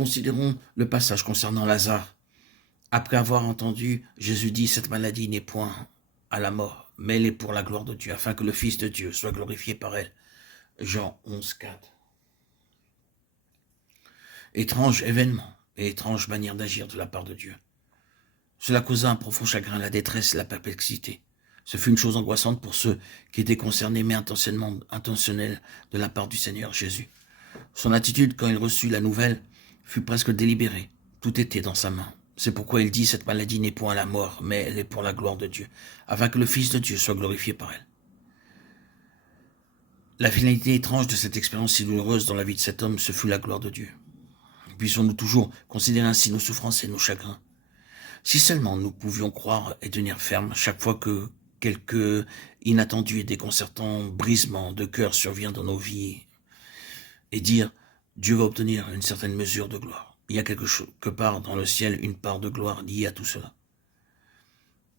Considérons le passage concernant Lazare. Après avoir entendu, Jésus dit, cette maladie n'est point à la mort, mais elle est pour la gloire de Dieu, afin que le Fils de Dieu soit glorifié par elle. Jean 11, 4. Étrange événement et étrange manière d'agir de la part de Dieu. Cela causa un profond chagrin, la détresse et la perplexité. Ce fut une chose angoissante pour ceux qui étaient concernés, mais intentionnelle de la part du Seigneur Jésus. Son attitude, quand il reçut la nouvelle, fut presque délibérée. Tout était dans sa main. C'est pourquoi il dit, cette maladie n'est point à la mort, mais elle est pour la gloire de Dieu, afin que le Fils de Dieu soit glorifié par elle. La finalité étrange de cette expérience si douloureuse dans la vie de cet homme, ce fut la gloire de Dieu. Puissions-nous toujours considérer ainsi nos souffrances et nos chagrins. Si seulement nous pouvions croire et tenir ferme chaque fois que quelque inattendu et déconcertant brisement de cœur survient dans nos vies et dire « Dieu va obtenir une certaine mesure de gloire ». Il y a quelque part dans le ciel une part de gloire liée à tout cela.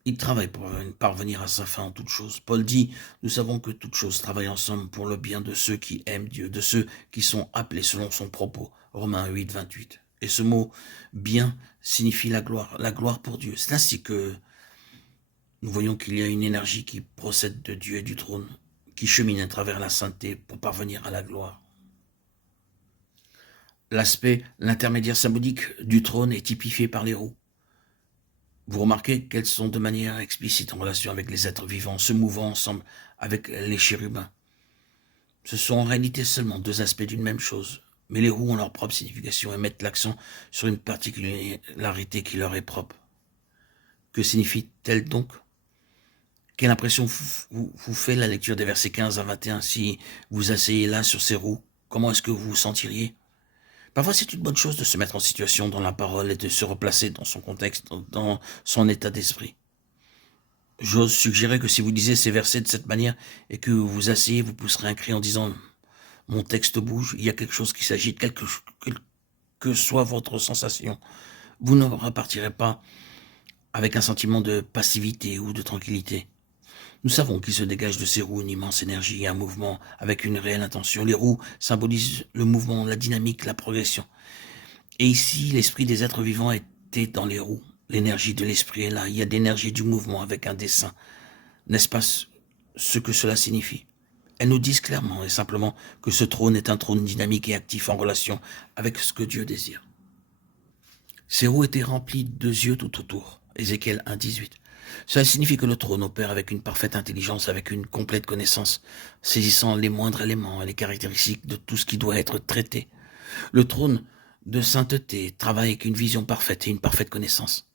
Il travaille pour parvenir à sa fin en toutes choses. Paul dit « Nous savons que toutes choses travaillent ensemble pour le bien de ceux qui aiment Dieu, de ceux qui sont appelés selon son propos. » Romains 8, 28. Et ce mot « bien » signifie la gloire pour Dieu. C'est ainsi que nous voyons qu'il y a une énergie qui procède de Dieu et du trône, qui chemine à travers la sainteté pour parvenir à la gloire. L'aspect, l'intermédiaire symbolique du trône est typifié par les roues. Vous remarquez qu'elles sont de manière explicite en relation avec les êtres vivants, se mouvant ensemble avec les chérubins. Ce sont en réalité seulement deux aspects d'une même chose, mais les roues ont leur propre signification et mettent l'accent sur une particularité qui leur est propre. Que signifie-t-elle donc ? Quelle impression vous fait la lecture des versets 15 à 21 si vous asseyez là sur ces roues ? Comment est-ce que vous vous sentiriez ? Parfois, c'est une bonne chose de se mettre en situation dans la parole et de se replacer dans son contexte, dans son état d'esprit. J'ose suggérer que si vous lisez ces versets de cette manière et que vous vous asseyez, vous pousserez un cri en disant « Mon texte bouge, il y a quelque chose qui s'agite, quelle que soit votre sensation. » Vous ne repartirez pas avec un sentiment de passivité ou de tranquillité. Nous savons qu'il se dégage de ces roues une immense énergie et un mouvement avec une réelle intention. Les roues symbolisent le mouvement, la dynamique, la progression. Et ici, l'esprit des êtres vivants était dans les roues. L'énergie de l'esprit est là. Il y a l'énergie du mouvement avec un dessein. N'est-ce pas ce que cela signifie ? Elles nous disent clairement et simplement que ce trône est un trône dynamique et actif en relation avec ce que Dieu désire. Ces roues étaient remplies de yeux tout autour. Ézéchiel 1, 18. Cela signifie que le trône opère avec une parfaite intelligence, avec une complète connaissance, saisissant les moindres éléments et les caractéristiques de tout ce qui doit être traité. Le trône de sainteté travaille avec une vision parfaite et une parfaite connaissance.